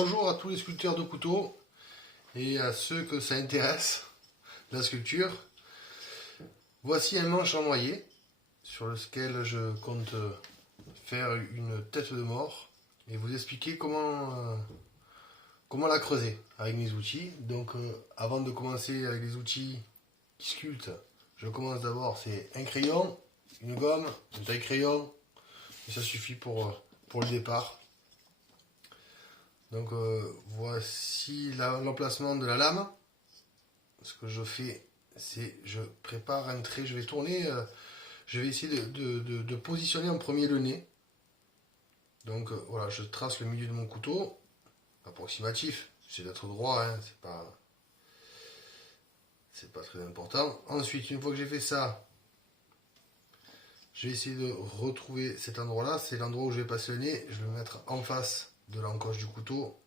Bonjour à tous les sculpteurs de couteaux et à ceux que ça intéresse, la sculpture. Voici un manche en noyer sur lequel je compte faire une tête de mort et vous expliquer comment la creuser avec mes outils. Donc avant de commencer avec les outils qui sculptent, je commence d'abord, c'est un crayon, une gomme, une taille crayon, et ça suffit pour le départ. Donc voici l'emplacement de la lame. Ce que je fais, c'est je prépare un trait, je vais tourner, je vais essayer de positionner en premier le nez. Donc voilà, je trace le milieu de mon couteau, approximatif, c'est d'être droit, hein, c'est pas très important. Ensuite, une fois que j'ai fait ça, je vais essayer de retrouver cet endroit-là, c'est l'endroit où je vais passer le nez, je vais le mettre en face de l'encoche du couteau,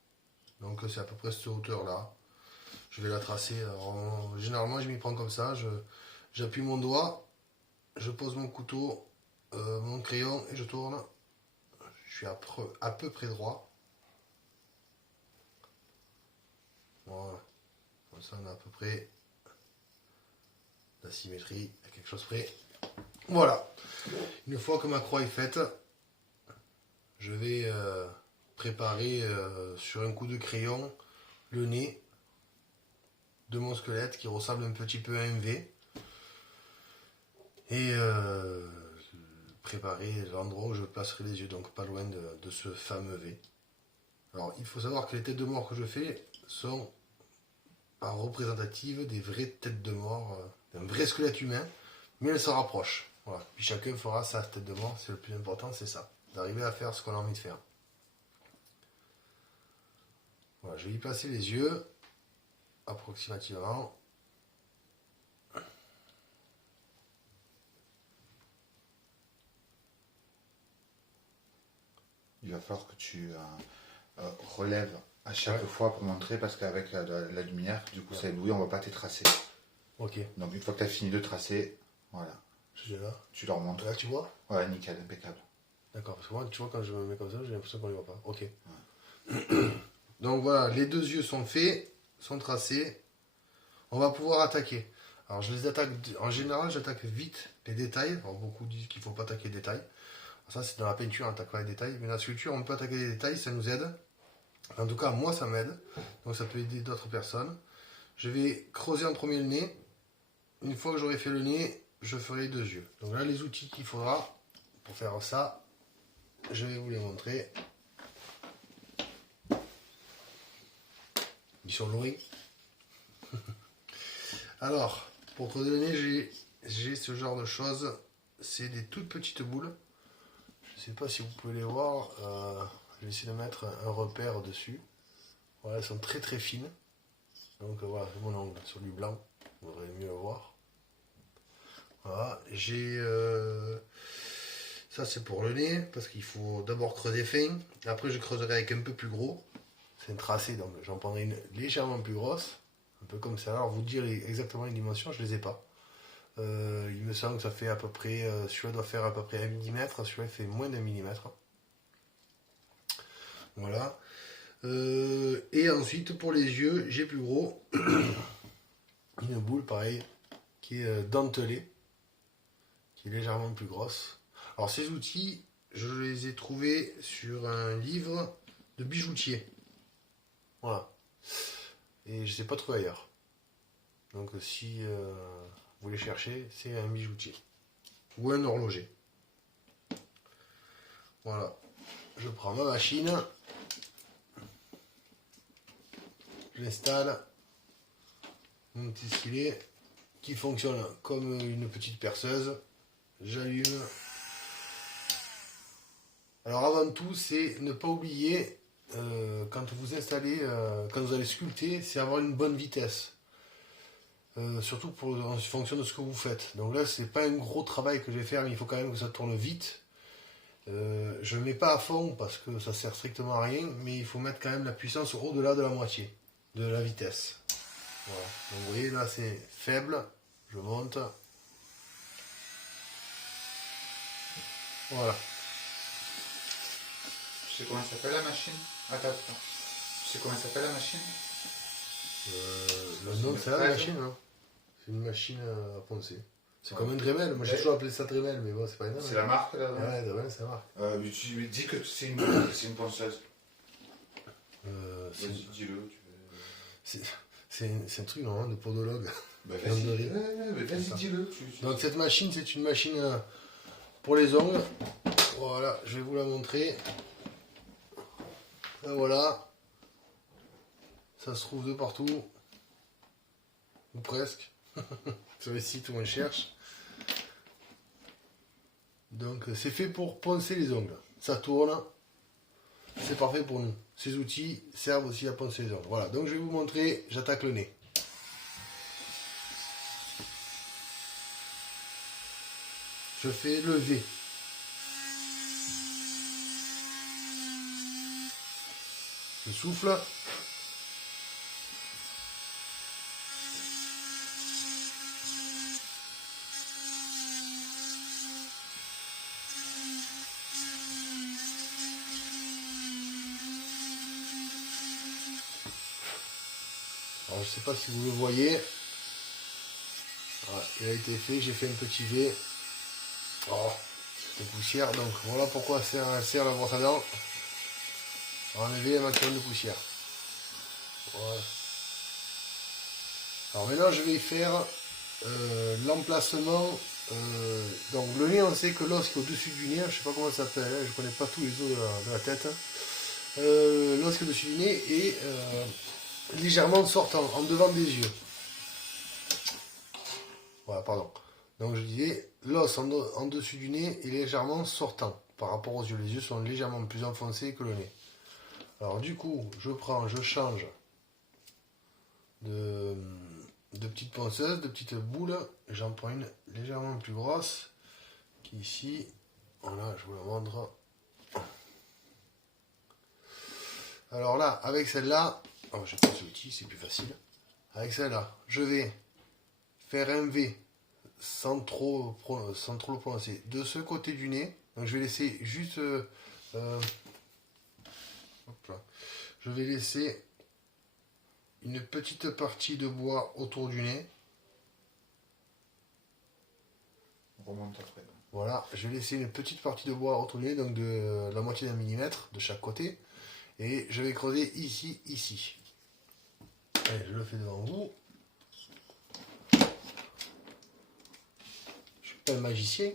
donc c'est à peu près cette hauteur là, je vais la tracer. Alors, généralement je m'y prends comme ça, j'appuie mon doigt, je pose mon couteau, mon crayon et je tourne, je suis à peu près droit, voilà, comme ça on a à peu près la symétrie à quelque chose près. Voilà, une fois que ma croix est faite, je vais préparer sur un coup de crayon le nez de mon squelette qui ressemble un petit peu à un V et préparer l'endroit où je placerai les yeux, donc pas loin de ce fameux V. Alors il faut savoir que les têtes de mort que je fais sont pas représentatives des vraies têtes de mort, d'un vrai squelette humain, mais elles se rapprochent. Voilà. Puis chacun fera sa tête de mort, c'est le plus important, c'est ça, d'arriver à faire ce qu'on a envie de faire. Voilà, je vais y placer les yeux, approximativement. Il va falloir que tu relèves à chaque fois pour montrer, parce qu'avec la lumière, du coup ça éblouit, on ne va pas tes tracer. Ok. Donc une fois que tu as fini de tracer, voilà. Je suis là. Tu leur montres. Là tu vois? Ouais, nickel, impeccable. D'accord, parce que moi, tu vois, quand je me mets comme ça, j'ai l'impression qu'on ne les voit pas. Ok. Ouais. Donc voilà, les deux yeux sont faits, sont tracés. On va pouvoir attaquer. Alors je les attaque, en général, j'attaque vite les détails. Alors beaucoup disent qu'il ne faut pas attaquer les détails. Alors ça, c'est dans la peinture, on attaque pas les détails. Mais dans la sculpture, on peut attaquer les détails, ça nous aide. En tout cas, moi, ça m'aide. Donc ça peut aider d'autres personnes. Je vais creuser en premier le nez. Une fois que j'aurai fait le nez, je ferai les deux yeux. Donc là, les outils qu'il faudra pour faire ça, je vais vous les montrer. Ils sont loin. Alors, pour creuser le nez, j'ai ce genre de choses. C'est des toutes petites boules. Je ne sais pas si vous pouvez les voir. Je vais essayer de mettre un repère dessus. Voilà, elles sont très très fines. Donc voilà, c'est mon angle sur du blanc. Vous devrez mieux le voir. Voilà, j'ai... ça c'est pour le nez, parce qu'il faut d'abord creuser fin. Après je creuserai avec un peu plus gros. C'est un tracé, donc j'en prendrai une légèrement plus grosse. Un peu comme ça. Alors vous dire exactement les dimensions, je ne les ai pas. Il me semble que ça fait à peu près... celui-là doit faire à peu près 1 mm, celui-là fait moins d'1 mm. Voilà. Et ensuite pour les yeux, j'ai plus gros. Une boule pareil, qui est dentelée, qui est légèrement plus grosse. Alors ces outils, je les ai trouvés sur un livre de bijoutier. Voilà. Et je ne sais pas trouver ailleurs. Donc si vous les cherchez, c'est un bijoutier. Ou un horloger. Voilà. Je prends ma machine. Je l'installe. Mon petit stylet qui fonctionne comme une petite perceuse. J'allume. Alors avant tout, c'est ne pas oublier, quand vous installez, quand vous allez sculpter, c'est avoir une bonne vitesse. Surtout en fonction de ce que vous faites. Donc là, c'est pas un gros travail que je vais faire, mais il faut quand même que ça tourne vite. Je ne mets pas à fond parce que ça sert strictement à rien, mais il faut mettre quand même la puissance au-delà de la moitié de la vitesse. Voilà. Donc vous voyez, là c'est faible, je monte. Voilà. Tu sais comment s'appelle la machine? Attends. sais comment ça s'appelle la machine? Le nom, c'est la machine, hein. C'est une machine à poncer. C'est comme un Dremel. Moi, j'ai toujours appelé ça Dremel, mais bon, c'est pas énorme. C'est la marque, là? Ouais, Dremel, c'est la marque. Tu lui dis que c'est une ponceuse. Vas-y, dis-le. C'est un truc, normalement, de podologue. Bah, vas-y, dis-le. Donc, cette machine, c'est une machine pour les ongles. Voilà, je vais vous la montrer. Et voilà. Ça se trouve de partout. Ou presque. Sur les sites où on cherche. Donc c'est fait pour poncer les ongles. Ça tourne. C'est parfait pour nous. Ces outils servent aussi à poncer les ongles. Voilà, donc je vais vous montrer. J'attaque le nez. Je fais le V. Je souffle. Alors, je sais pas si vous le voyez. Voilà, il a été fait, j'ai fait un petit V. Oh, de poussière. Donc voilà pourquoi sert la brosse à dents. Enlever un maximum de poussière. Voilà. Alors maintenant je vais faire l'emplacement. Donc le nez, on sait que l'os qui est au-dessus du nez, je sais pas comment ça s'appelle, hein, je connais pas tous les os de la tête. L'os qui est au-dessus du nez est légèrement sortant, en devant des yeux. Voilà, pardon. Donc je disais, l'os en dessus du nez est légèrement sortant par rapport aux yeux. Les yeux sont légèrement plus enfoncés que le nez. Alors du coup, je change de petites ponceuses, de petites boules. J'en prends une légèrement plus grosse, qui est ici. Voilà, je vous la montre. Alors là, avec celle-là, je prends ce outil, c'est plus facile. Avec celle-là, je vais faire un V sans trop le prononcer de ce côté du nez. Donc je vais laisser juste hop là. Je vais laisser une petite partie de bois autour du nez. On remonte après. Voilà, je vais laisser une petite partie de bois autour du nez, donc de la moitié d'un millimètre de chaque côté. Et je vais creuser ici. Allez, je le fais devant vous. Je suis pas un magicien.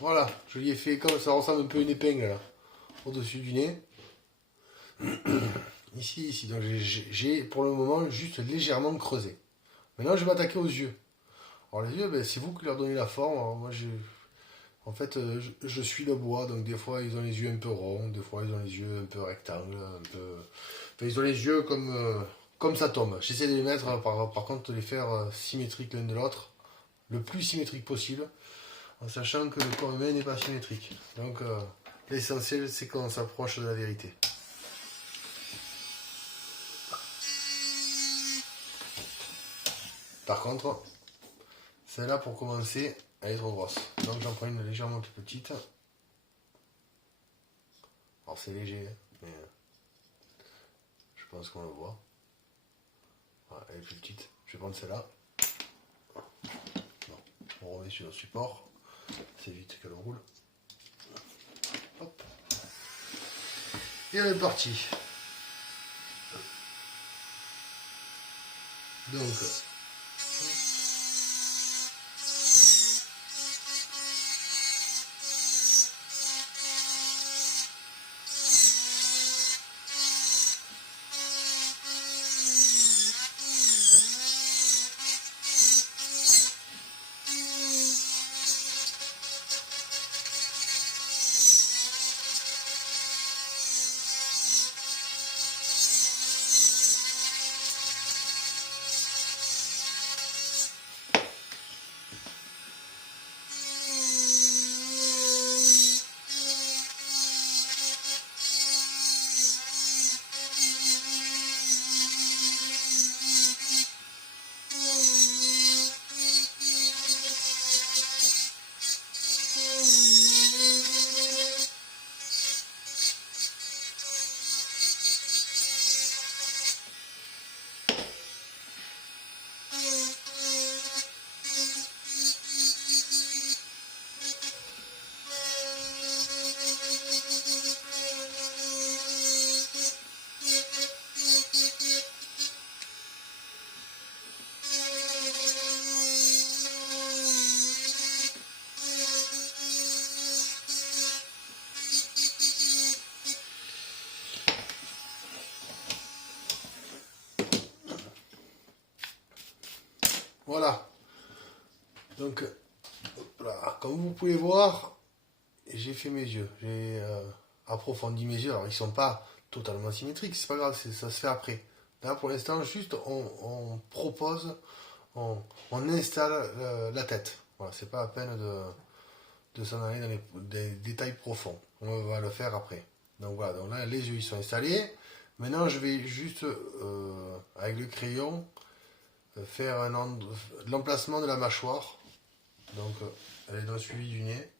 Voilà, je l'ai fait comme ça, ressemble un peu à une épingle là, au-dessus du nez. Ici. Donc j'ai pour le moment juste légèrement creusé. Maintenant je vais m'attaquer aux yeux. Alors les yeux, ben, c'est vous qui leur donnez la forme. Alors, moi en fait je suis le bois, donc des fois ils ont les yeux un peu ronds, des fois ils ont les yeux un peu rectangles, enfin, ils ont les yeux comme ça tombe. J'essaie de les mettre, par contre de les faire symétriques l'un de l'autre, le plus symétrique possible. En sachant que le corps humain n'est pas symétrique. Donc l'essentiel c'est qu'on s'approche de la vérité. Par contre, celle-là pour commencer, elle est trop grosse. Donc j'en prends une légèrement plus petite. Alors c'est léger, mais je pense qu'on le voit. Voilà, elle est plus petite. Je vais prendre celle-là. Non, on remet sur le support. C'est vite qu'elle roule. Hop. Et elle est partie. Donc, Voilà. Donc, voilà. Comme vous pouvez voir, j'ai fait mes yeux. J'ai approfondi mes yeux. Alors, ils sont pas totalement symétriques, c'est pas grave, ça se fait après. Là, pour l'instant, juste, on propose, on installe la tête. Voilà, c'est pas la peine de s'en aller dans des détails profonds. On va le faire après. Donc voilà, donc là, les yeux, ils sont installés. Maintenant, je vais juste, avec le crayon, faire l'emplacement de la mâchoire. Donc, elle est dans le suivi du nez.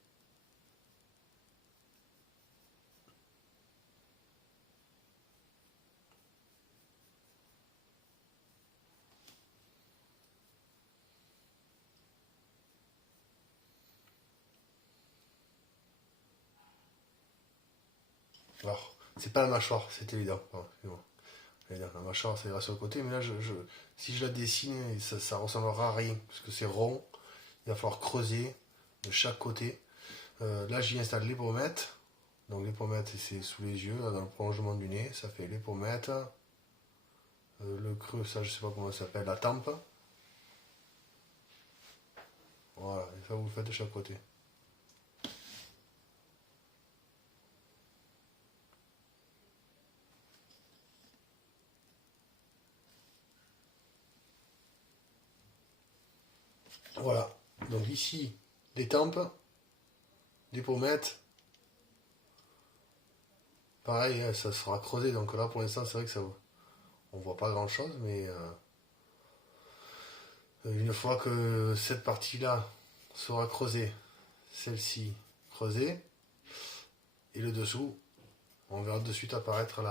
Alors, c'est pas la mâchoire, c'était les dents. Bon, la mâchoire, ça ira sur le côté, mais là, si je la dessine, ça ressemblera à rien, parce que c'est rond. Il va falloir creuser de chaque côté. Là, j'y installe les pommettes. Donc, les pommettes, c'est sous les yeux, là, dans le prolongement du nez. Ça fait les pommettes. Le creux, ça, je sais pas comment ça s'appelle, la tempe. Voilà, et ça, vous le faites de chaque côté. Voilà. Donc ici, des tempes, des pommettes. Pareil, hein, ça sera creusé. Donc là, pour l'instant, c'est vrai que ça, on voit pas grand chose, mais une fois que cette partie-là sera creusée, celle-ci creusée, et le dessous, on verra de suite apparaître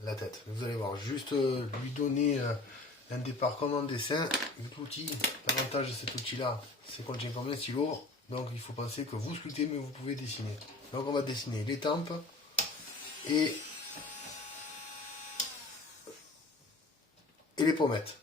la tête. Vous allez voir, juste lui donner un départ comme en dessin. L'outil, l'avantage de cet outil-là, c'est qu'on tient comme un stylo. Donc il faut penser que vous sculptez, mais vous pouvez dessiner. Donc on va dessiner les tempes et les pommettes.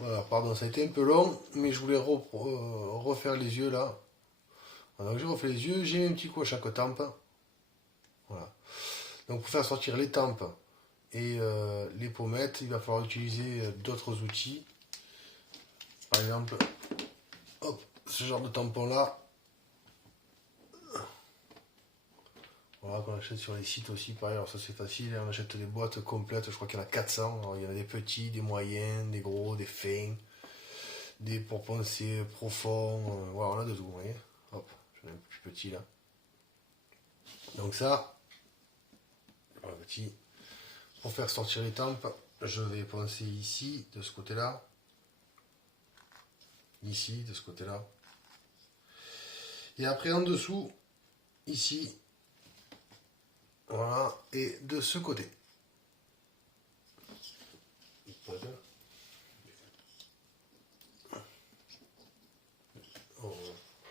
Voilà, pardon, ça a été un peu long, mais je voulais refaire les yeux là. Voilà, donc j'ai refait les yeux, j'ai mis un petit coup à chaque tempe. Voilà. Donc pour faire sortir les tempes et les pommettes, il va falloir utiliser d'autres outils. Par exemple, hop, ce genre de tampon là. Voilà, qu'on achète sur les sites aussi, pareil, alors ça c'est facile, on achète des boîtes complètes, je crois qu'il y en a 400, alors il y en a des petits, des moyens, des gros, des fins, des pour poncer profonds, voilà, on a de tout, vous voyez. Hop, j'en ai un plus petit là. Donc ça, voilà, petit. Pour faire sortir les tempes, je vais poncer ici, de ce côté-là, ici, de ce côté-là, et après en dessous, ici, voilà, et de ce côté.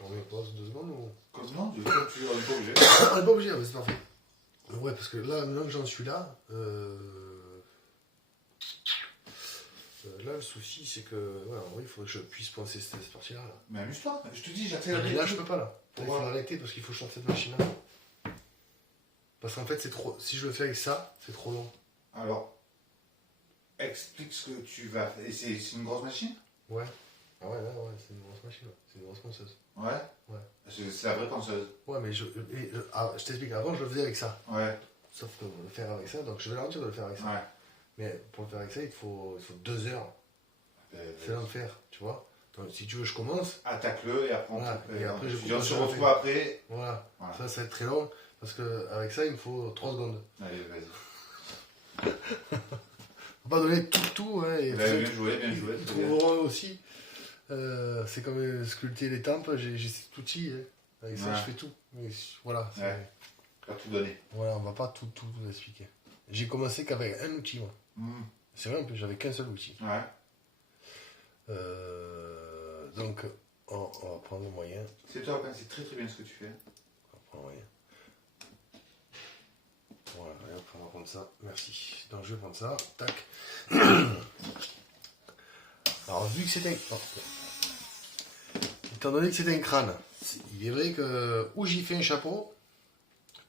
On met pause 2 secondes ou... Comment tu es pas obligé. On n'est pas obligé, mais c'est parfait. Ouais, parce que là, maintenant que j'en suis là, Là, le souci, c'est que, ouais, en vrai, il faudrait que je puisse penser cette partie-là. Là. Mais amuse-toi, je te dis, Mais j'accélère. là, je peux pas, là. Là, il faut Pourquoi arrêter parce qu'il faut chanter cette machine-là. Parce qu'en fait, c'est trop. Si je le fais avec ça, c'est trop long. Alors, explique ce que tu vas faire. Et c'est une grosse machine? Ouais. Ah ouais, là, ouais, c'est une grosse machine. Ouais. C'est une grosse ponceuse. Ouais. Ouais. C'est la vraie penseuse. Ouais, mais je t'explique, avant, je le faisais avec ça. Ouais. Sauf que le faire avec ça, donc je vais leur dire de le faire avec ça. Ouais. Mais pour le faire avec ça, il faut 2 heures. C'est l'enfer, tu vois. Donc, si tu veux, je commence. Attaque-le et après on Voilà. coupe. Et après, je on se coupe. retrouve après. Voilà. Voilà. Ça va être très long. Parce qu'avec ça, il me faut 3 secondes. Allez, vas-y. Faut pas donner tout, hein. Et Bien joué, bien ils joué. trouveront aussi. C'est comme sculpter les tempes, j'ai cet outil. Hein. Avec ça, Ouais. je fais tout. Mais voilà. Ouais. Pas tout donner. Voilà, on va pas tout expliquer. J'ai commencé qu'avec un outil, moi. C'est vrai, en plus, j'avais qu'un seul outil. Ouais. Donc, on va prendre le moyen. C'est top, hein, c'est très très bien ce que tu fais. On va prendre le moyen. Voilà, allez, on va prendre ça. Merci. Donc, je vais prendre ça. Tac. Alors, vu que c'est un... Étant donné que c'est un crâne, il est vrai que ou j'y fais un chapeau,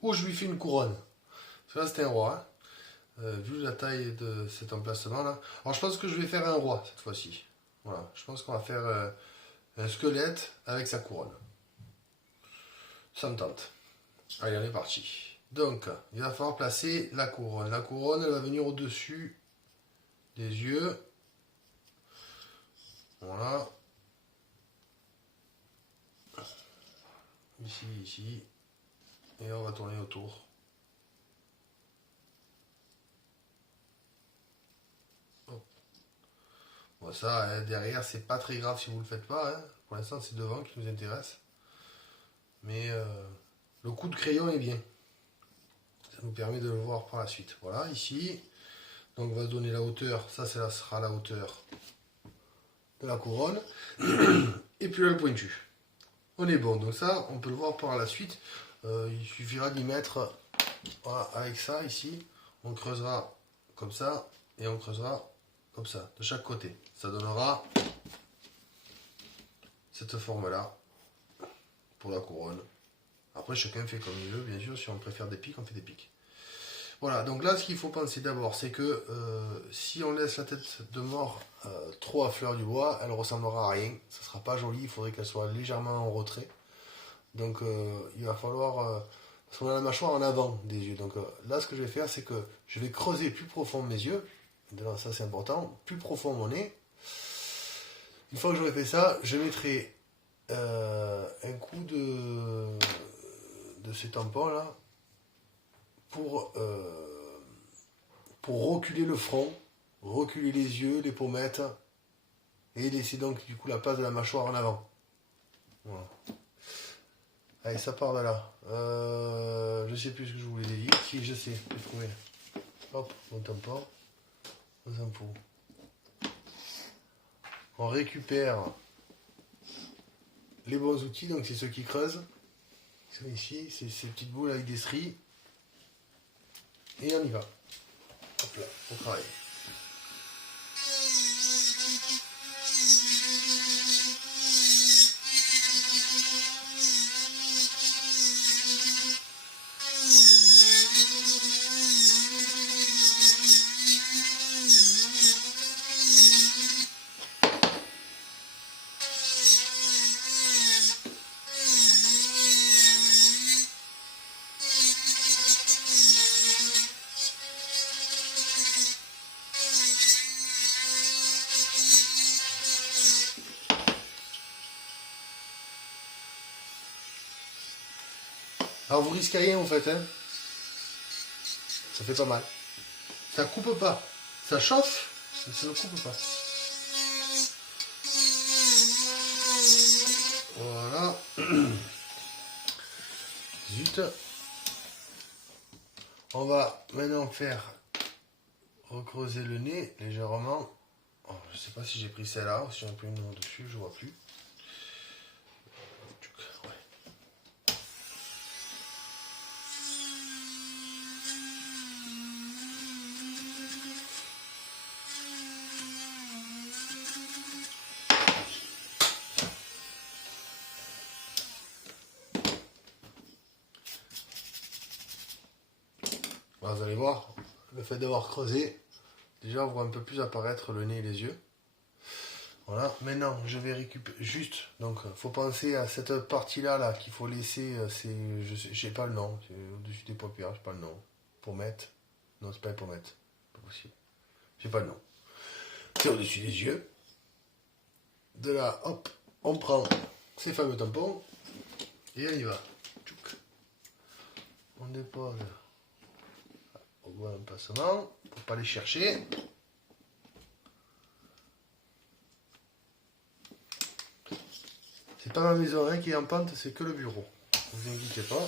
ou je lui fais une couronne. Parce que là, c'est un roi. Hein. Vu la taille de cet emplacement là. Alors je pense que je vais faire un roi cette fois-ci. Voilà, je pense qu'on va faire un squelette avec sa couronne. Ça me tente. Allez, on est parti. Donc, il va falloir placer la couronne. La couronne, elle va venir au-dessus des yeux. Voilà. Ici. Et on va tourner autour. Bon, ça, hein, derrière, c'est pas très grave si vous le faites pas. Hein. Pour l'instant, c'est devant qui nous intéresse. Mais le coup de crayon est bien. Ça nous permet de le voir par la suite. Voilà, ici. Donc, on va donner la hauteur. Ça sera la hauteur de la couronne. Et puis là, le pointu. On est bon. Donc ça, on peut le voir par la suite. Il suffira d'y mettre, voilà, avec ça, ici. On creusera comme ça. Et on creusera comme ça, de chaque côté. Ça donnera cette forme-là pour la couronne. Après, chacun fait comme il veut, bien sûr. Si on préfère des pics, on fait des pics. Voilà, donc là, ce qu'il faut penser d'abord, c'est que si on laisse la tête de mort trop à fleur du bois, elle ressemblera à rien. Ça sera pas joli, il faudrait qu'elle soit légèrement en retrait. Donc, il va falloir... parce qu'on a la mâchoire en avant des yeux. Donc là, ce que je vais faire, c'est que je vais creuser plus profond mes yeux. Ça c'est important, plus profond mon nez. Une fois que j'aurai fait ça, je mettrai un coup de ces tampons là pour reculer le front, reculer les yeux, les pommettes et laisser donc du coup la place de la mâchoire en avant. Voilà. Allez, ça part de là. Je sais plus ce que je voulais dire. Si, je sais, j'ai trouvé. Hop, mon tampon. On récupère les bons outils, donc c'est ceux qui creusent. Ils sont ici, c'est ces petites boules avec des stries. Et on y va. Hop là, on travaille. Alors vous risquez rien en fait, hein. Ça fait pas mal. Ça coupe pas. Ça chauffe, mais ça ne coupe pas. Voilà. Zut. On va maintenant faire recreuser le nez légèrement. Oh, je sais pas si j'ai pris celle-là ou si j'en ai pris une dessus, je vois plus. Alors, vous allez voir, le fait d'avoir creusé, déjà on voit un peu plus apparaître le nez et les yeux. Voilà, maintenant je vais récupérer juste, donc faut penser à cette partie-là qu'il faut laisser, je sais pas le nom, c'est au-dessus des paupières, je sais pas le nom. Pommette. Non, c'est pas une pommette, pas possible. J'ai pas le nom. C'est au-dessus des yeux. De là, hop, on prend ces fameux tampons et on y va. Tchouk. On dépose au bon emplacement pour pas les chercher. C'est pas ma maison qui est en pente, c'est que le bureau. Ne vous inquiétez pas.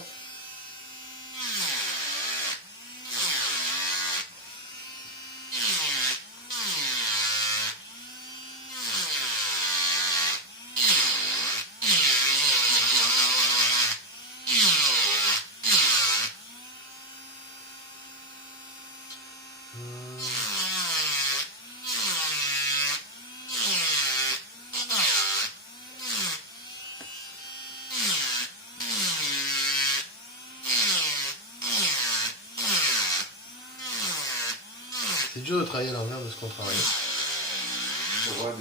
C'est dur de travailler à l'envers de ce qu'on travaille. Pourquoi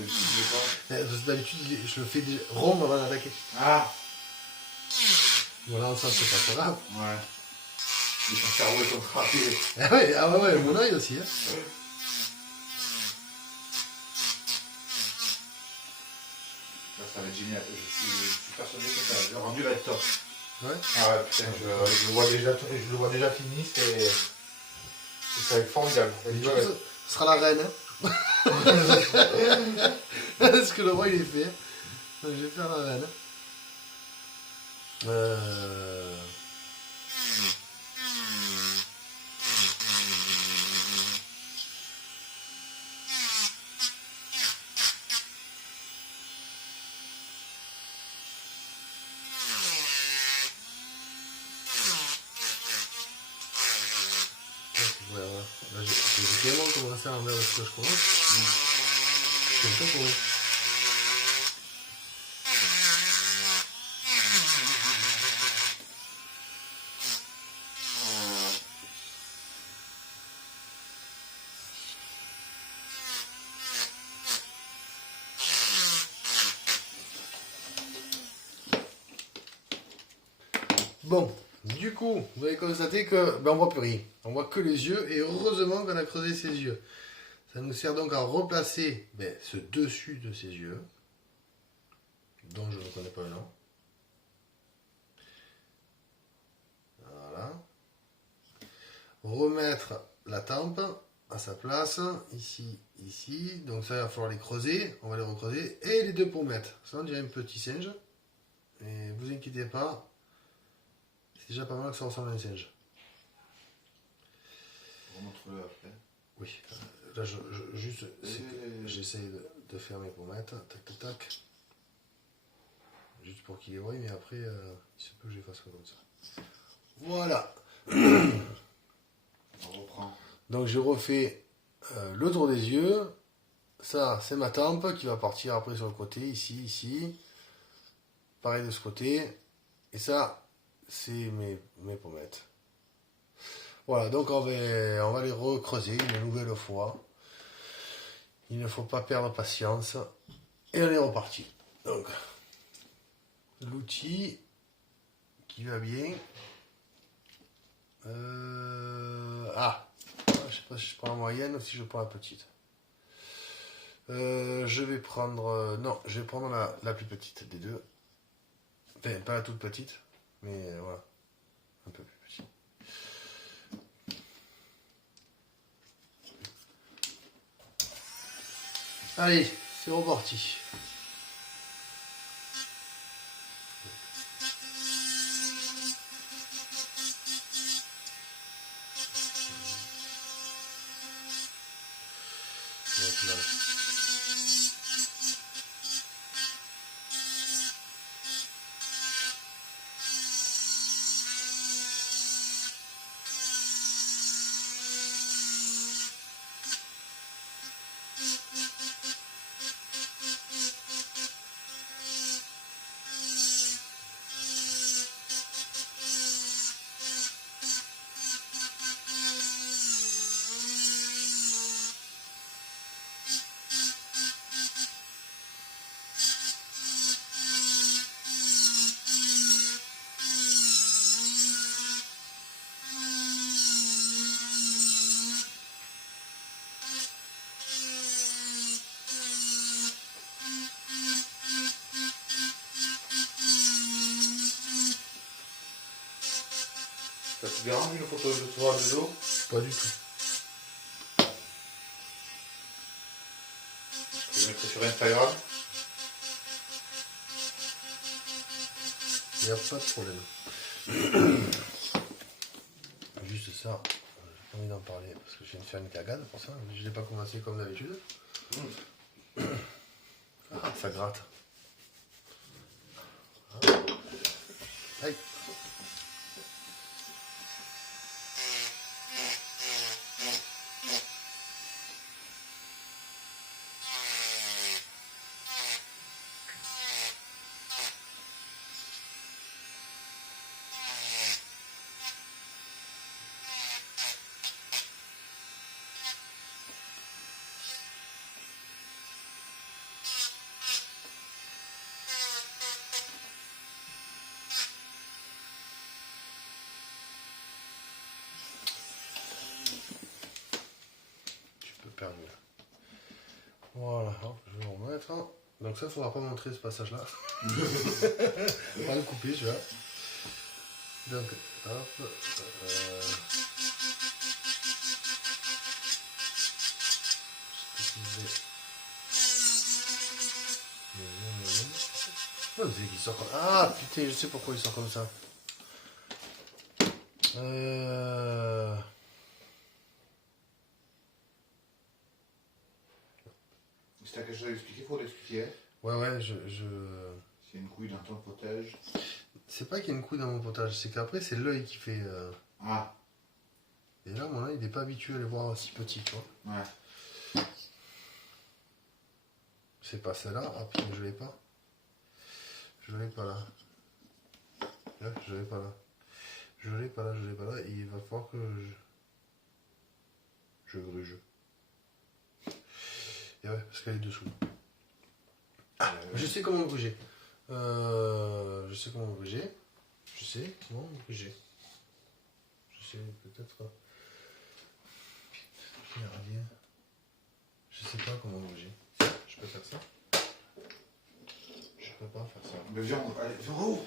D'habitude, je le fais rond avant d'attaquer. Ah. Voilà, ça c'est pas trop grave. Ouais. Mais ton cerveau est contrarié. Ah ouais, mon œil aussi. Hein. Ça va être génial. Je suis persuadé que le rendu va être top. Ouais. Ah ouais, putain, je le vois déjà fini, ça va être formidable. Ce sera la reine. Hein. Parce que le roi il est fait. Donc je vais faire la reine. Voilà. Là, j'ai vraiment commencé à l'envers de ce que je commence. Je suis un peu paumé. Bon, du coup, vous avez constaté que on voit plus rien. On voit que les yeux et heureusement qu'on a creusé ses yeux. Ça nous sert donc à replacer ce dessus de ses yeux, dont je ne connais pas le nom. Voilà. Remettre la tempe à sa place, ici, ici. Donc ça, il va falloir les creuser. On va les recreuser. Et les deux pommettes. Ça, on dirait un petit singe. Et vous inquiétez pas. C'est déjà pas mal que ça ressemble à un singe. Remontre-le après. Oui. Là, j'essaye de faire mes pommettes. Tac, tac, tac. Juste pour qu'il les voie, mais après, il se peut que je les fasse comme ça. Voilà. On reprend. Donc, je refais le tour des yeux. Ça, c'est ma tempe qui va partir après sur le côté, ici, ici. Pareil de ce côté. Et ça, c'est mes pommettes. Voilà, donc on va les recreuser une nouvelle fois. Il ne faut pas perdre patience. Et on est reparti. Donc, l'outil qui va bien. Je sais pas si je prends la moyenne ou si je prends la petite. Je vais prendre... non, je vais prendre la plus petite des deux. Enfin, pas la toute petite, mais voilà. Un peu plus petite. Allez, c'est reparti. Donc là. Ça te dérange une photo de toi de dos? Pas du tout. Je le mettrai sur Instagram. Il n'y a pas de problème. Juste ça, j'ai pas envie d'en parler parce que je viens de faire une cagade pour ça. Je l'ai pas commencé comme d'habitude. Ah, ça gratte. Ah. Aïe. Perdu là. Voilà, hop, je vais le remettre. Donc ça, il ne faudra pas montrer ce passage-là. On va le couper, je vais. Donc, hop. Il sort comme... Ah putain, je sais pourquoi il sort comme ça. Si t'as quelque chose à expliquer, il faut l'expliquer. Ouais, S'il y a une couille dans ton potage. C'est pas qu'il y a une couille dans mon potage, c'est qu'après c'est l'œil qui fait... Ah. Et là, mon œil, il n'est pas habitué à les voir si petits, tu vois. Ouais. C'est pas celle-là. Ah putain, je l'ai pas. Je l'ai pas là. Là, je l'ai pas là. Je l'ai pas là, je l'ai pas là. Et il va falloir que je gruge. Et ouais, parce qu'elle est dessous. Ah, je sais comment gruger. Je sais comment gruger. Je sais comment gruger. Je sais peut-être... Je sais pas comment gruger. Je peux faire ça. Je peux pas faire ça. Mais viens, allez, viens en haut.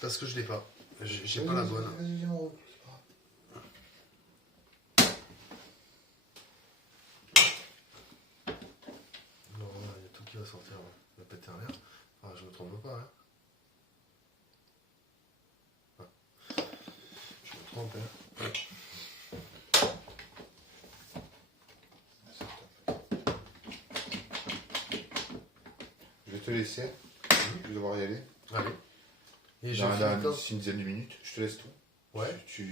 Parce que je l'ai pas. J'ai pas la bonne. Vas-y, viens en haut. Non, il y a tout qui va sortir. Il va péter un l'air. Enfin, je me trompe pas. Hein. Ah. Je me trompe. Hein. Je vais te laisser. Je vais devoir y aller. Allez. Et D'ici une dizaine de minutes, je te laisse tout. Ouais. Tu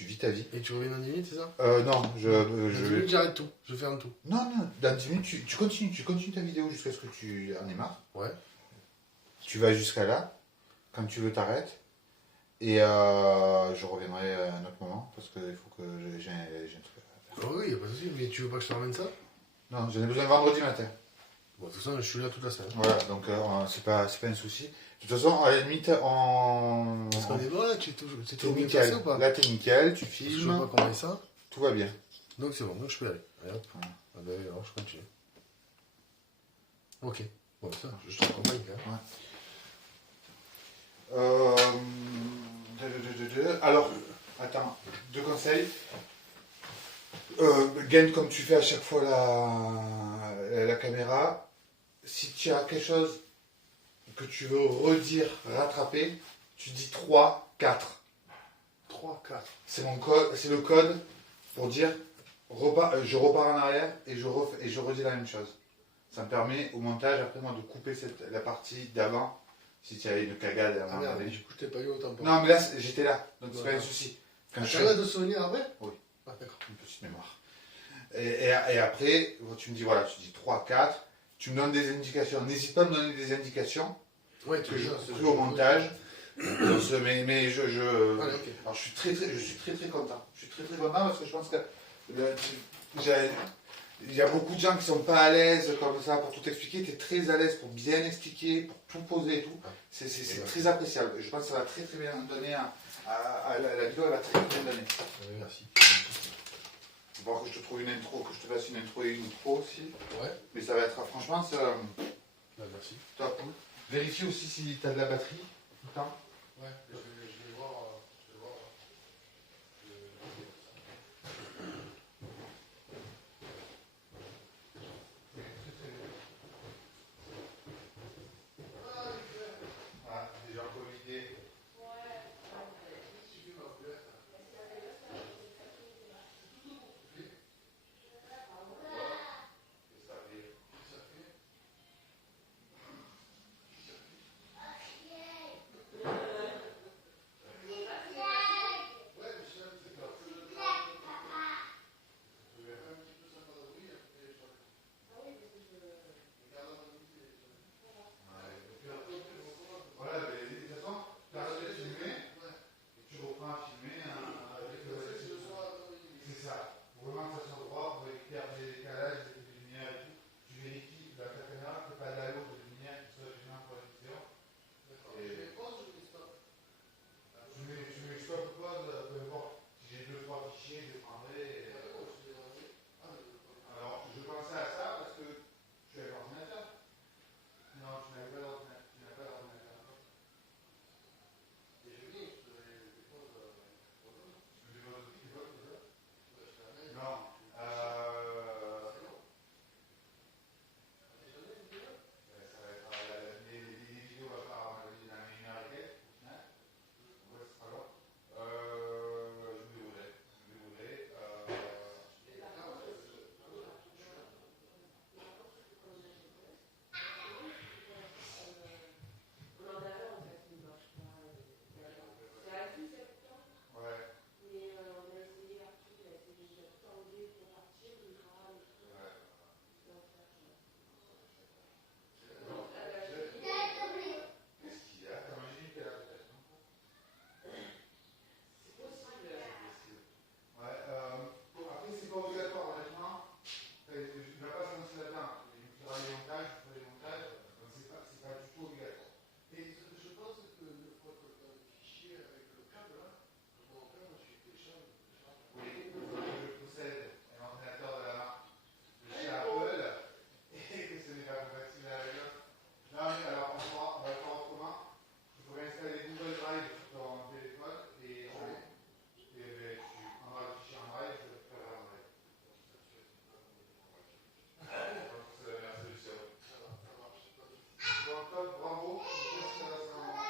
vis ta vie. Et tu reviens dans 10 minutes, c'est ça? Non, Dans 10 minutes, j'arrête tout. Je ferme tout. Non, dans 10 minutes, tu continues ta vidéo jusqu'à ce que tu en aies marre. Ouais. Tu vas jusqu'à là. Quand tu veux, t'arrêtes. Et je reviendrai à un autre moment parce qu'il faut que j'ai un truc à faire. Oh oui, y a pas de souci. Mais tu veux pas que je te ramène ça? Non, j'en ai besoin vendredi matin. Bon, de toute façon, je suis là toute la semaine. Voilà, donc c'est pas un souci. De toute façon, à la limite, Parce qu'on est bon là, t'es t'es bien nickel. passé ou pas? Là, t'es nickel, tu Parce que je filmes, veux pas qu'on ait ça. tout va bien. Donc c'est bon, donc je peux y aller. Allez, hop. Voilà. Ah ben alors je continue. Ok. Bon, ça, je te accompagne quand même. Alors, attends, 2 conseils. Gagne comme tu fais à chaque fois la caméra. Si tu as quelque chose que tu veux redire, rattraper, tu dis 3, 4. 3, 4. C'est le code pour dire je repars en arrière et je redis la même chose. Ça me permet au montage après moi de couper la partie d'avant si tu as une cagade à un Ah moment merde, donné. du coup je t'ai pas eu autant pour. Non mais là j'étais là, donc c'est pas un D'accord. souci. Tu as de souvenirs après? Oui. Ah d'accord. Une petite mémoire. Et après, tu me dis voilà, tu dis 3, 4, tu me donnes des indications. N'hésite pas à me donner des indications Ouais, que je ferai au montage. Mais Allez, ok. alors je suis très très content. Je suis très très content parce que je pense que il y a beaucoup de gens qui sont pas à l'aise comme ça pour tout expliquer. Tu es très à l'aise pour bien expliquer, pour tout poser et tout. C'est très appréciable. Je pense que ça va très très bien donner à la vidéo, elle va très bien donner. Merci. Il va falloir que je te trouve une intro, que je te fasse une intro et une pro aussi. Ouais. Mais ça va être, franchement, ça, Bah, merci. top. Vérifie aussi si tu as de la batterie tout le temps. Ouais, je vais Voilà, mais de toute façon, tu as filmé, et tu reprends à filmer avec le. C'est ça. Pour vraiment que ça soit droit, pour éviter les décalages, les lumières et tout. Tu vérifies dans ta caméra que tu n'as pas d'halo de lumière qui soit gênant pour la vidéo. Et tu mets stop ou pause, peu importe. Si j'ai 2-3 fichiers, je les prendrai. Alors, je pensais à ça parce que tu as l'ordinateur. Non, tu n'avais pas d'ordinateur. Tu n'as pas d'ordinateur. Non. Ça va être les vidéos à faire à mon avis dans une heure et quelques. Ouais, c'est pas grave. Je me débrouillerai. Ouais. Qu'est-ce qu'il y a? T'as mangé une quelle application? Ouais. Après, c'est pas obligatoire, honnêtement. Je ne vais pas se lancer là-dedans. Il me fera les montages, je ferai les montages. Donc, c'est pas du tout obligatoire. Et je pense que le fichier avec le câble là, comment on fait, moi je suis télécharge. Oui, je possède un ordinateur de la marque de chez Apple et que ce n'est pas compatible avec l'autre. Non, mais alors on va faire autrement. Il faudrait installer Google Drive sur ton téléphone et ben, tu prendras le fichier en Drive et je le ferai en Drive. Je pense que c'est la meilleure solution. Bon, top, bravo. Je pense que ça va se rendre.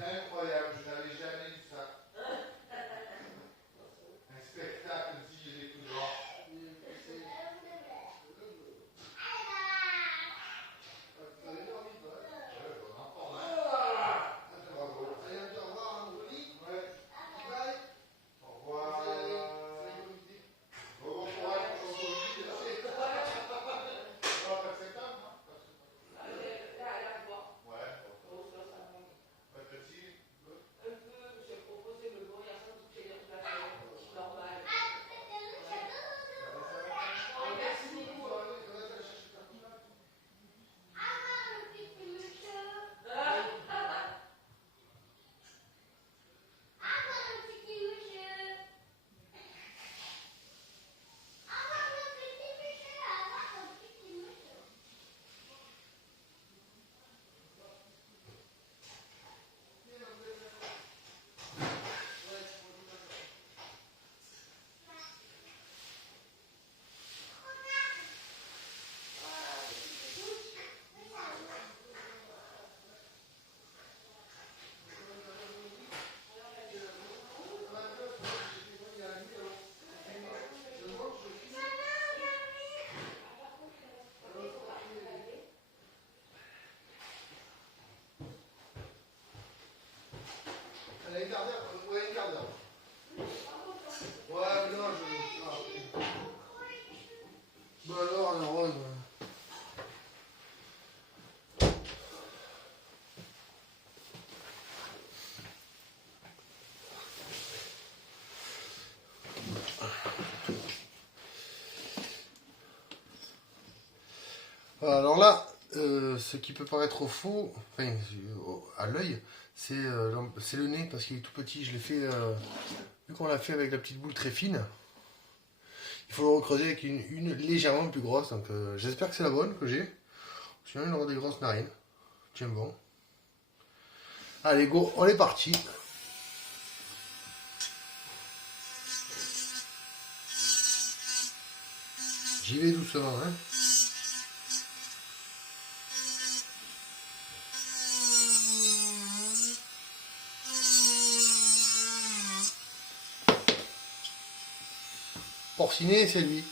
Incroyable, je n'avais jamais vu ça. Un spectacle digne des coups de vent. Elle a une quart d'heure. Ouais, une quart d'heure. Ouais, mais non, je. Ah, ok. Bah alors, Rose. Alors là, ce qui peut paraître faux, enfin, à l'œil, c'est le nez parce qu'il est tout petit. Je l'ai fait, vu qu'on l'a fait avec la petite boule très fine, il faut le recreuser avec une légèrement plus grosse. Donc j'espère que c'est la bonne que j'ai. Sinon il aura des grosses narines. Tiens bon. Allez go, on est parti. J'y vais doucement, hein. porciner, c'est lui.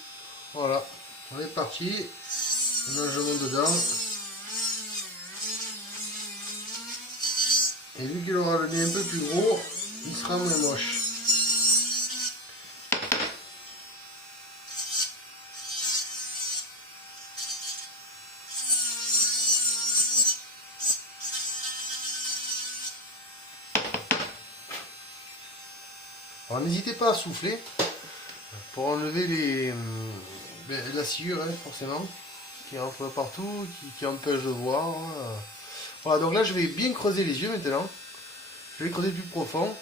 Voilà, on est parti. Là, je monte dedans. Et vu qu'il aura le nez un peu plus gros, il sera moins moche. Alors n'hésitez pas à souffler pour enlever la sciure, hein, forcément, qui rentre partout, qui empêche de voir. Voilà, donc là je vais bien creuser les yeux maintenant. Je vais creuser plus profond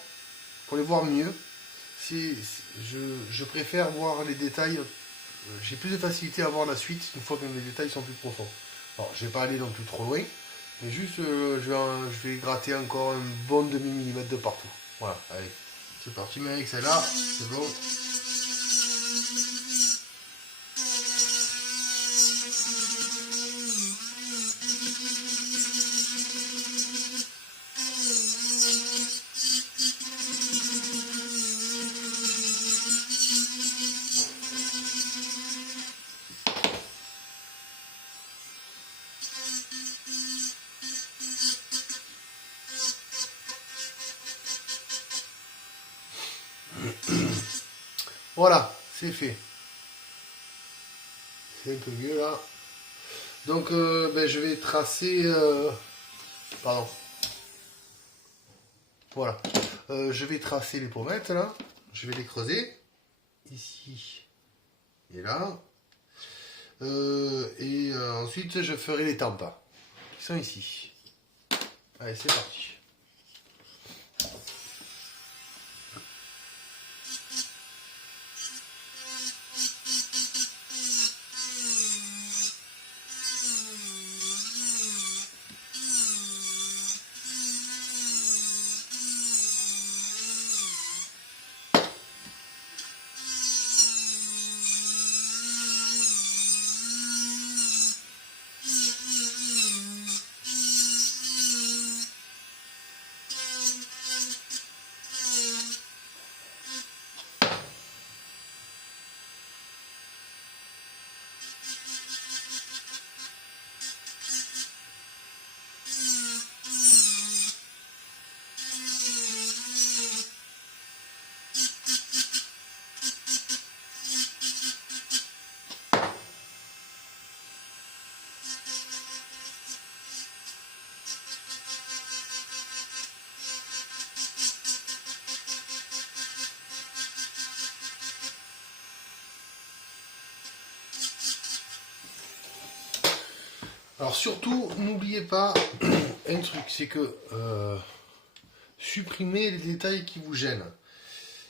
pour les voir mieux. Je préfère voir les détails. J'ai plus de facilité à voir la suite une fois que les détails sont plus profonds. Alors je vais pas aller non plus trop loin, mais juste je vais gratter encore un bon demi-millimètre de partout. Voilà, allez. C'est parti, mais avec celle-là, c'est bon. Voilà, c'est fait. C'est un peu mieux là. Donc je vais tracer... pardon. Voilà. Je vais tracer les pommettes là. Je vais les creuser. Ici et là. Ensuite je ferai les tempes qui sont ici. Allez, c'est parti. Alors surtout, n'oubliez pas un truc, c'est que supprimez les détails qui vous gênent.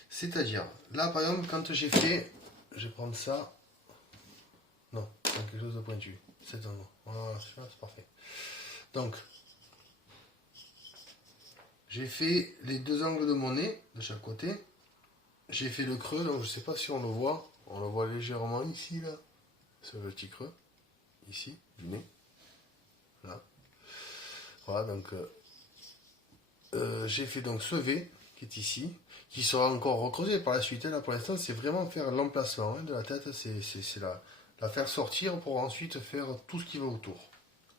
C'est-à-dire, là par exemple, quand j'ai fait, je vais prendre ça, non, quelque chose de pointu, c'est un mot. Voilà, c'est parfait. Donc, j'ai fait les deux angles de mon nez, de chaque côté. J'ai fait le creux, donc je ne sais pas si on le voit légèrement ici, là, ce petit creux, ici, du nez. Là. Voilà, donc j'ai fait donc ce V qui est ici, qui sera encore recreusé par la suite. Là pour l'instant, c'est vraiment faire l'emplacement de la tête, c'est la faire sortir pour ensuite faire tout ce qui va autour.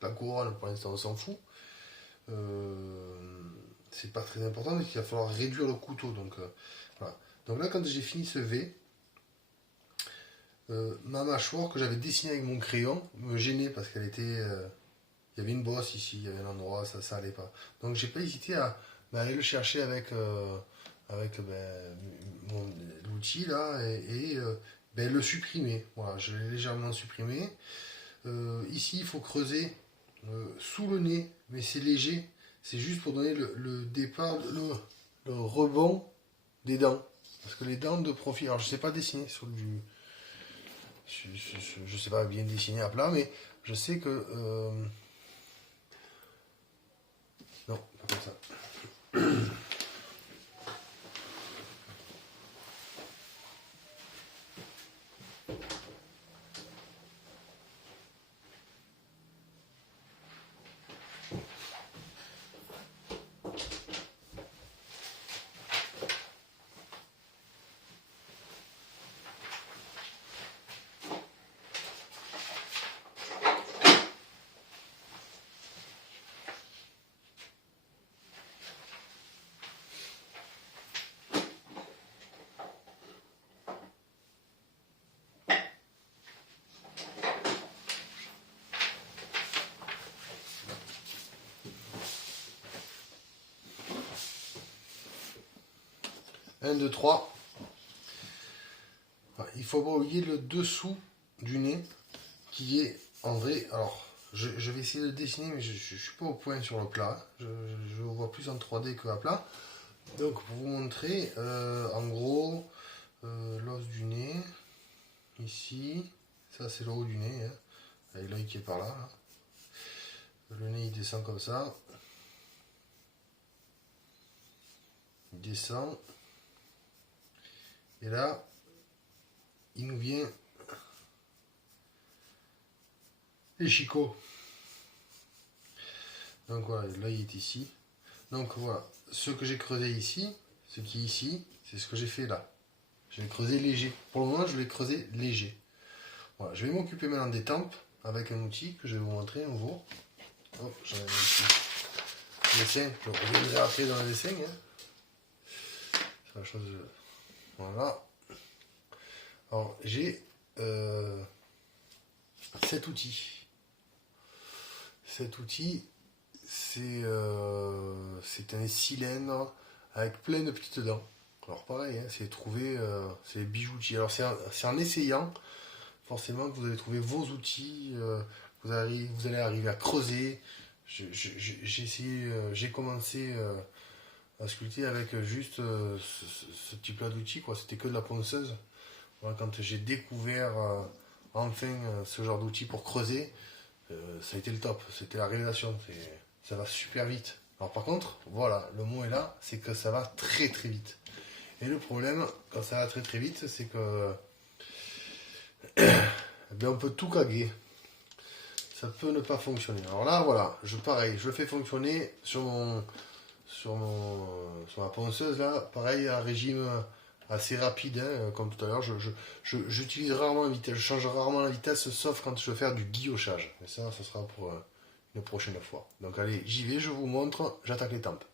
La couronne, pour l'instant, on s'en fout. C'est pas très important, mais il va falloir réduire le couteau. Donc, voilà. Donc là, quand j'ai fini ce V, ma mâchoire que j'avais dessinée avec mon crayon me gênait parce qu'elle était... il y avait une bosse ici, il y avait un endroit, ça allait pas. Donc j'ai pas hésité à aller le chercher avec l'outil là et le supprimer. Voilà, je l'ai légèrement supprimé. Ici il faut creuser sous le nez, mais c'est léger. C'est juste pour donner le départ, le rebond des dents. Parce que les dents de profil, alors je sais pas dessiner sur du... Je sais pas bien dessiner à plat, mais je sais que... non, pas comme ça. 1, 2, 3. Il faut pas oublier le dessous du nez qui est en vrai. Alors, je vais essayer de dessiner, mais je ne suis pas au point sur le plat. Je vois plus en 3D qu'à plat. Donc, pour vous montrer, en gros, l'os du nez, ici, ça c'est le haut du nez, hein, avec l'œil qui est par là, là. Le nez il descend comme ça. Il descend. Et là, il nous vient les chicots. Donc voilà, l'œil est ici. Donc voilà, ce que j'ai creusé ici, ce qui est ici, c'est ce que j'ai fait là. Je l'ai creusé léger. Pour le moment, je l'ai creusé léger. Voilà, je vais m'occuper maintenant des tempes avec un outil que je vais vous montrer à nouveau. Hop, j'en ai un petit dessin. Je reviendrai après dans le dessin. Hein. C'est la chose. Voilà. Alors, j'ai cet outil. Cet outil, c'est un cylindre avec plein de petites dents. Alors pareil, hein, c'est trouver, c'est bijoutier. Alors c'est en essayant, forcément, que vous allez trouver vos outils, vous allez arriver à creuser. J'ai essayé, j'ai commencé à sculpter avec juste ce type-là d'outil, quoi. C'était que de la ponceuse. Voilà, quand j'ai découvert enfin ce genre d'outil pour creuser, ça a été le top. C'était la révélation. Ça va super vite. Alors par contre, voilà, le mot est là, c'est que ça va très très vite. Et le problème, quand ça va très très vite, c'est que on peut tout caguer. Ça peut ne pas fonctionner. Alors là, voilà, pareil, je le fais fonctionner sur ma ponceuse là, pareil, à régime assez rapide, hein, comme tout à l'heure. J'utilise rarement la vitesse, je change rarement la vitesse, sauf quand je veux faire du guillochage. Mais ça sera pour une prochaine fois. Donc allez, j'y vais, je vous montre, j'attaque les tempes.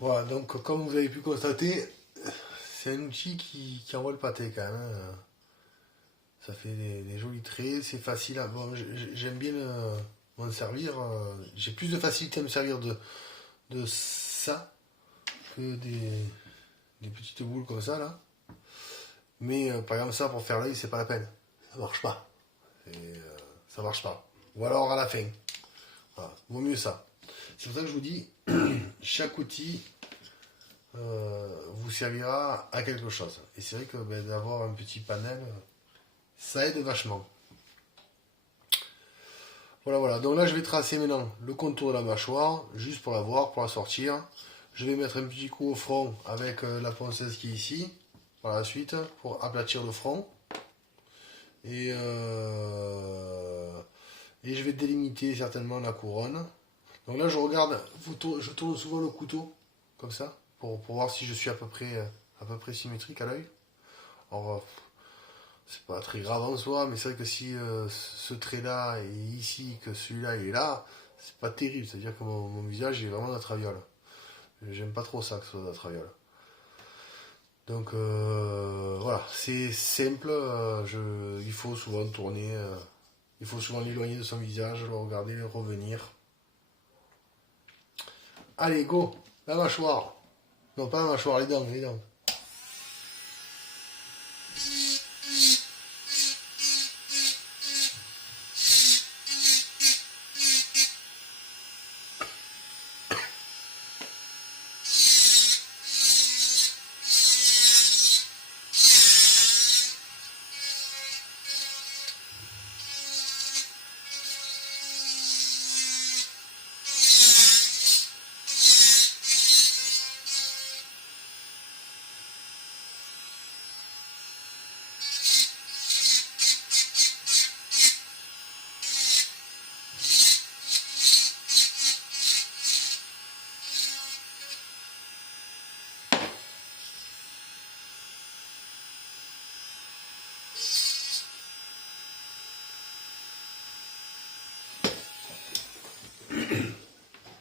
Voilà, donc comme vous avez pu constater, c'est un outil qui envoie le pâté quand même. Hein. Ça fait des jolis traits, c'est facile à... Bon, j'aime bien m'en servir. J'ai plus de facilité à me servir de ça que des petites boules comme ça là. Mais par exemple ça pour faire l'œil, c'est pas la peine. Ça marche pas. Ça marche pas. Ou alors à la fin. Voilà, vaut mieux ça. C'est pour ça que je vous dis, chaque outil vous servira à quelque chose. Et c'est vrai que d'avoir un petit panel, ça aide vachement. Voilà. Donc là, je vais tracer maintenant le contour de la mâchoire, juste pour la voir, pour la sortir. Je vais mettre un petit coup au front avec la ponceuse qui est ici, par la suite, pour aplatir le front. Et je vais délimiter certainement la couronne. Donc là, je regarde, je tourne souvent le couteau, comme ça, pour voir si je suis à peu près symétrique à l'œil. Alors, c'est pas très grave en soi, mais c'est vrai que si ce trait-là est ici, que celui-là il est là, c'est pas terrible. C'est-à-dire que mon visage est vraiment de la traviole. J'aime pas trop ça que ce soit de la traviole. Donc voilà, c'est simple. Il faut souvent tourner, il faut souvent l'éloigner de son visage, le regarder, le revenir. Allez, go, la mâchoire. Non, pas la mâchoire, les dents, les dents.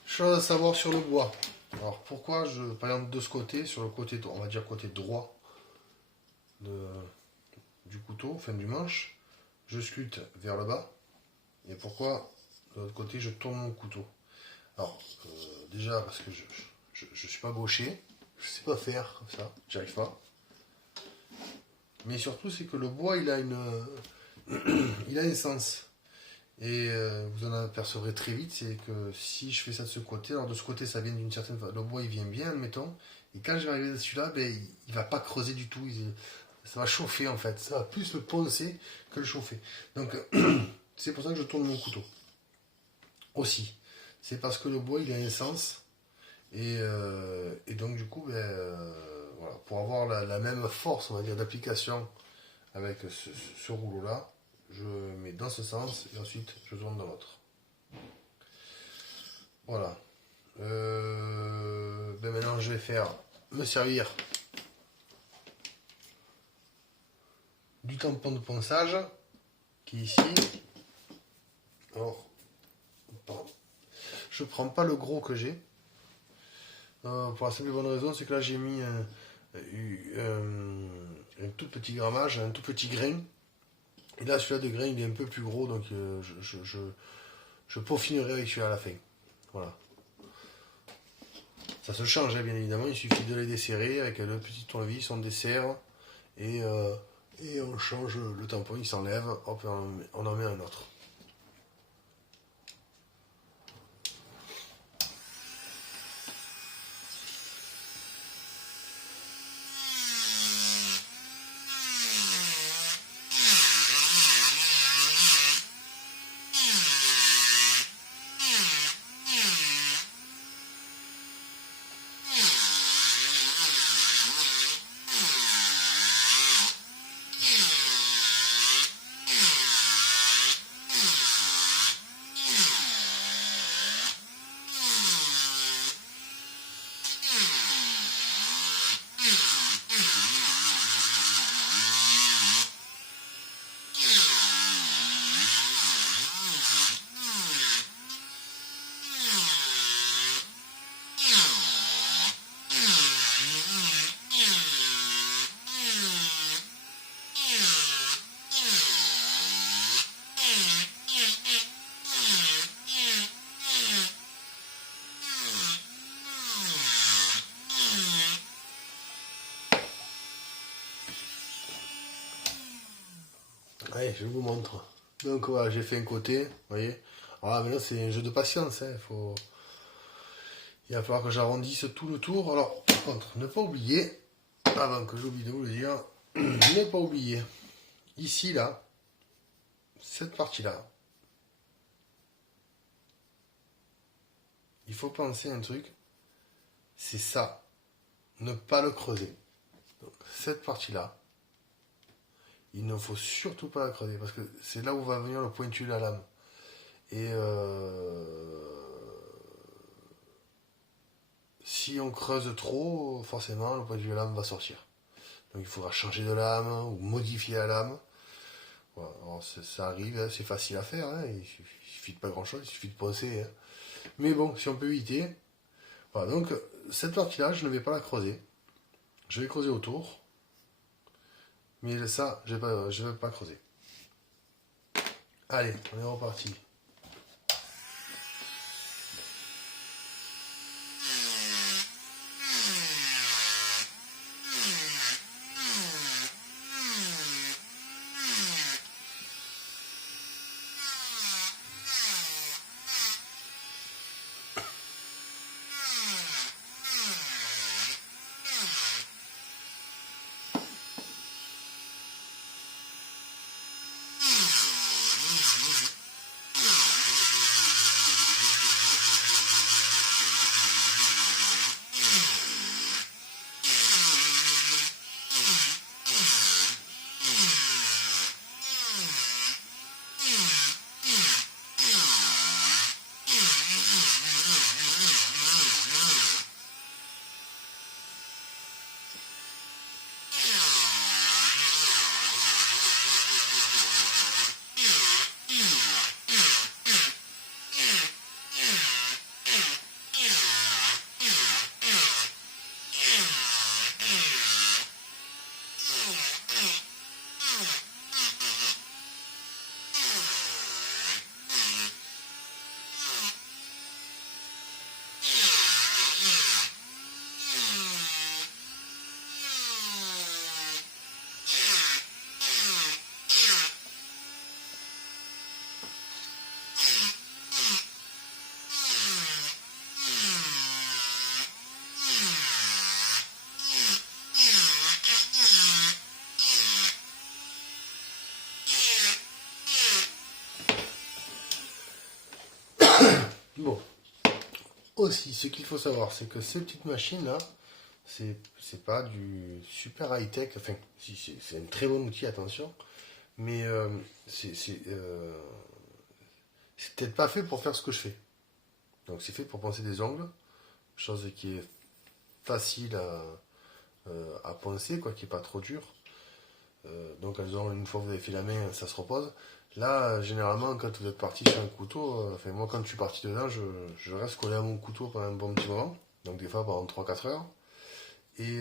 Chose à savoir sur le bois. Alors pourquoi par exemple de ce côté, sur le côté, on va dire côté droit du couteau, fin du manche, je sculpte vers le bas. Et pourquoi de l'autre côté je tourne mon couteau. Alors déjà parce que je suis pas gaucher, je sais pas faire comme ça, j'y arrive pas. Mais surtout c'est que le bois il a il a un sens. Et vous en apercevrez très vite, c'est que si je fais ça de ce côté, alors de ce côté ça vient d'une certaine façon, le bois il vient bien, admettons, et quand je vais arriver à celui-là, ben, il va pas creuser du tout, ça va chauffer en fait, ça va plus le poncer que le chauffer. Donc c'est pour ça que je tourne mon couteau. Aussi, c'est parce que le bois il a un sens, et donc du coup, voilà, pour avoir la même force, on va dire, d'application avec ce rouleau-là, je mets dans ce sens et ensuite je tourne dans l'autre. Voilà. Maintenant je vais me servir du tampon de ponçage qui est ici. Alors, pardon. Je prends pas le gros que j'ai. Pour la simple et bonne raison, c'est que là j'ai mis un tout petit grammage, un tout petit grain. Et là, celui-là de grain, il est un peu plus gros, donc je peaufinerai avec celui-là à la fin. Voilà. Ça se change, hein, bien évidemment. Il suffit de les desserrer avec le petit tournevis, on desserre et on change le tampon, il s'enlève, hop, on en met un autre. Allez, je vous montre. Donc voilà, j'ai fait un côté, vous voyez. Voilà, mais là c'est un jeu de patience, hein. Il va falloir que j'arrondisse tout le tour. Alors, par contre, ne pas oublier, avant que j'oublie de vous le dire, ne pas oublier, ici, là, cette partie-là, il faut penser à un truc, c'est ça, ne pas le creuser. Donc, cette partie-là, il ne faut surtout pas la creuser, parce que c'est là où va venir le pointu de la lame. Et si on creuse trop, forcément, le pointu de la lame va sortir. Donc il faudra changer de lame ou modifier la lame. Voilà. Alors, ça arrive, hein, c'est facile à faire, hein, il suffit de pas grand chose, il suffit de poncer. Hein. Mais bon, si on peut éviter. Voilà, donc cette partie-là, je ne vais pas la creuser. Je vais creuser autour. Mais ça, je vais pas creuser. Allez, on est reparti. Bon. Aussi, ce qu'il faut savoir, c'est que ces petites machines-là, c'est pas du super high-tech. Enfin, si, c'est un très bon outil, attention. Mais c'est peut-être pas fait pour faire ce que je fais. Donc c'est fait pour poncer des ongles, chose qui est facile à poncer, quoi, qui est pas trop dur. Donc elles ont, une fois que vous avez fait la main, ça se repose. Là, généralement, quand vous êtes parti sur un couteau, enfin moi quand je suis parti dedans, je reste collé à mon couteau pendant un bon petit moment. Donc des fois pendant 3-4 heures. Et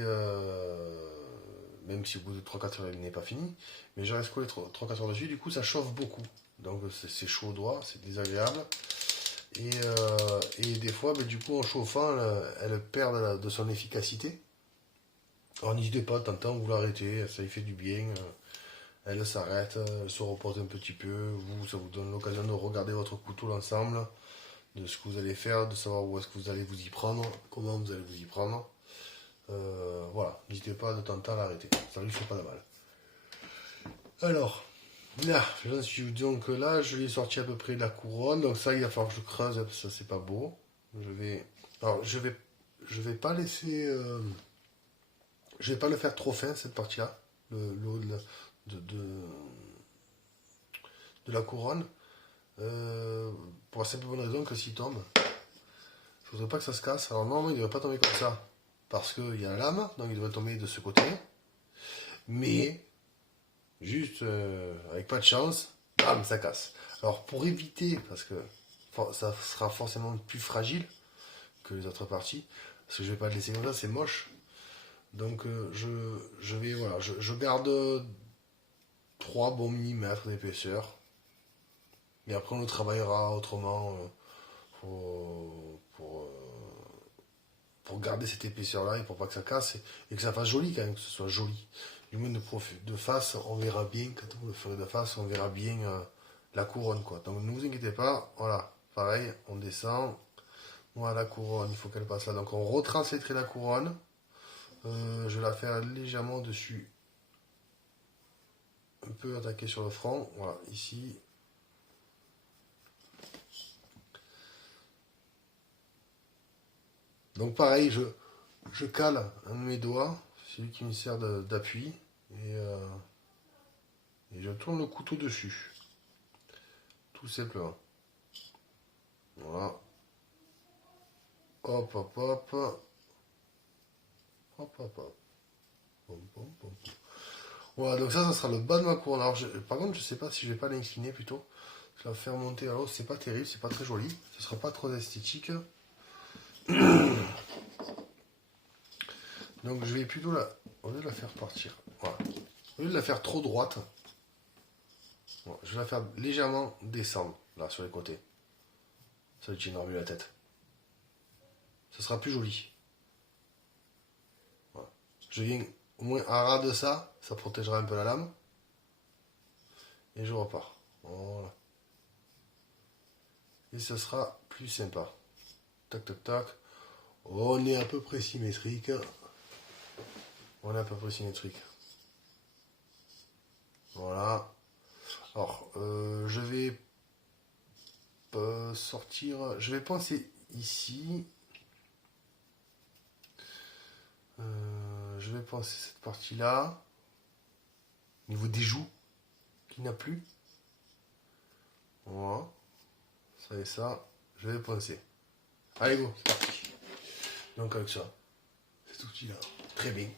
même si au bout de 3-4 heures il n'est pas fini, mais je reste collé 3-4 heures dessus, du coup ça chauffe beaucoup. Donc c'est chaud au doigt, c'est désagréable. Et des fois, du coup en chauffant, elle perd de son efficacité. Alors n'hésitez pas, de temps en temps, vous l'arrêtez, ça lui fait du bien. Elle s'arrête, elle se repose un petit peu. Vous, ça vous donne l'occasion de regarder votre couteau l'ensemble, de ce que vous allez faire, de savoir où est-ce que vous allez vous y prendre, comment vous allez vous y prendre. Voilà, n'hésitez pas de temps en temps à l'arrêter, ça lui fait pas de mal. Alors, là, donc là, je lui ai sorti à peu près la couronne, donc ça, il va falloir que je creuse, parce que ça c'est pas beau. Alors, je vais pas laisser, je vais pas le faire trop fin cette partie-là, l'eau de la couronne, pour la simple bonne raison que s'il tombe, je voudrais pas que ça se casse. Alors normalement, il ne devrait pas tomber comme ça, parce qu'il y a la lame, donc il devrait tomber de ce côté. Mais, juste avec pas de chance, bam, ça casse. Alors pour éviter, parce que ça sera forcément plus fragile que les autres parties, parce que je vais pas le laisser comme ça, c'est moche. Donc je vais, voilà, je garde 3 bons millimètres d'épaisseur. Et après on le travaillera autrement pour garder cette épaisseur là et pour pas que ça casse et que ça fasse joli quand même, que ce soit joli. Du moins de face, on verra bien, quand vous le ferez de face, on verra bien la couronne quoi. Donc ne vous inquiétez pas, voilà, pareil, on descend. Voilà la couronne, il faut qu'elle passe là. Donc on retrace les traits de la couronne. Je vais la faire légèrement dessus. Un peu attaquer sur le front, voilà, ici. Donc pareil, je cale un de mes doigts, c'est lui qui me sert d'appui, et je tourne le couteau dessus, tout simplement. Voilà. Hop, hop, hop. Hop, hop, hop. Pom, pom, pom. Voilà, donc ça sera le bas de ma couronne. Alors, par contre, je sais pas si je vais pas l'incliner plutôt. Je la faire monter à l'eau, c'est pas terrible, c'est pas très joli. Ce sera pas trop esthétique. Donc je vais plutôt au lieu de la faire partir, voilà. Au lieu de la faire trop droite, voilà, je vais la faire légèrement descendre, là, sur les côtés. Ça lui tiendra mieux la tête. Ce sera plus joli. Voilà. Je viens au moins à ras de ça, ça protégera un peu la lame. Et je repars. Voilà. Et ce sera plus sympa. Tac, tac, tac. On est à peu près symétrique. On est à peu près symétrique. Voilà. Alors, je vais sortir. Je vais penser ici. Je vais penser cette partie-là. Au niveau des joues, qui n'a plus. Voilà. Ça et ça. Je vais penser. Allez, go, c'est parti. Donc, avec ça, cet outil-là. Très bien.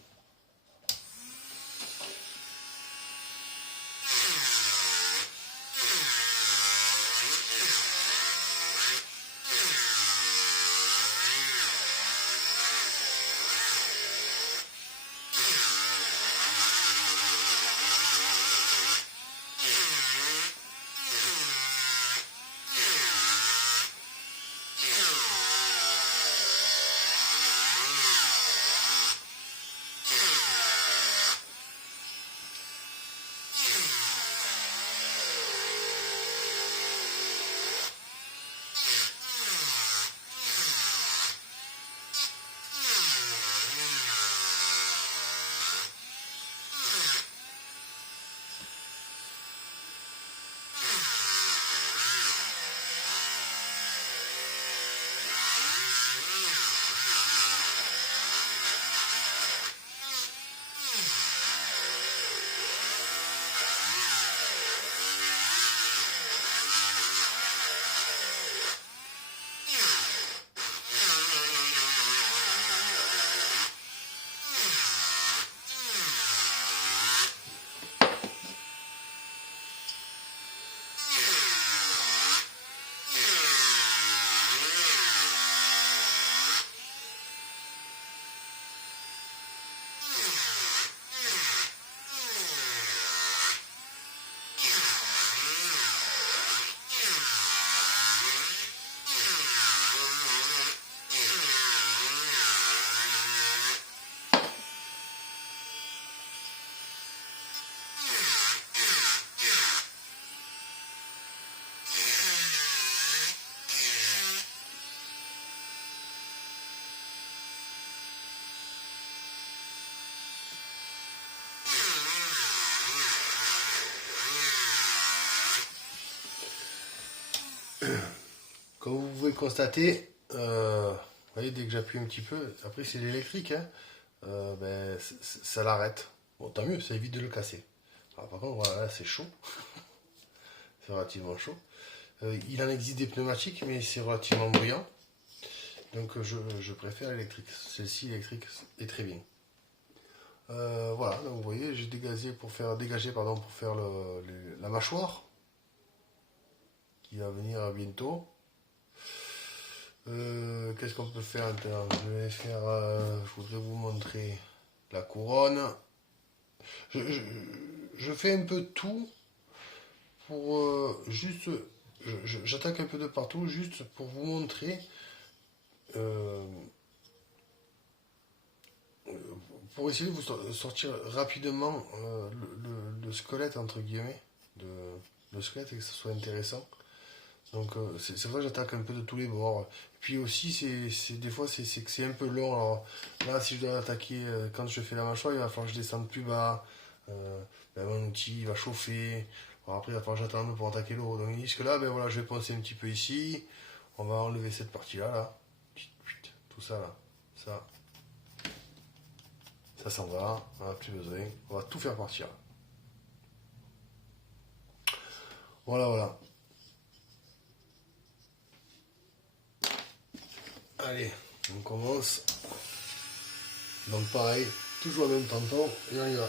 Comme vous pouvez constater, vous voyez, dès que j'appuie un petit peu, après c'est l'électrique, hein, ça l'arrête. Bon, tant mieux, ça évite de le casser. Alors, par contre, voilà, là, c'est chaud. C'est relativement chaud. Il en existe des pneumatiques, mais c'est relativement bruyant. Donc je préfère l'électrique. Celle-ci électrique est très bien. Voilà, donc vous voyez, j'ai dégagé pour faire la mâchoire qui va venir bientôt. Qu'est-ce qu'on peut faire maintenant? Je voudrais vous montrer la couronne. Je fais un peu tout pour juste. J'attaque un peu de partout juste pour vous montrer. Pour essayer de vous sortir rapidement le squelette entre guillemets, le squelette et que ce soit intéressant. Donc c'est pour ça que j'attaque un peu de tous les bords. Et puis aussi des fois c'est un peu long. Alors là si je dois attaquer quand je fais la mâchoire, il va falloir que je descende plus bas. Mon outil il va chauffer. Alors, après il va falloir que j'attende pour attaquer le haut. Donc jusque là voilà, je vais penser un petit peu ici. On va enlever cette partie là. Tout ça là. Ça s'en va. On n'a plus besoin. On va tout faire partir. Voilà. Allez, on commence. Donc pareil, toujours le même tampon et on y va.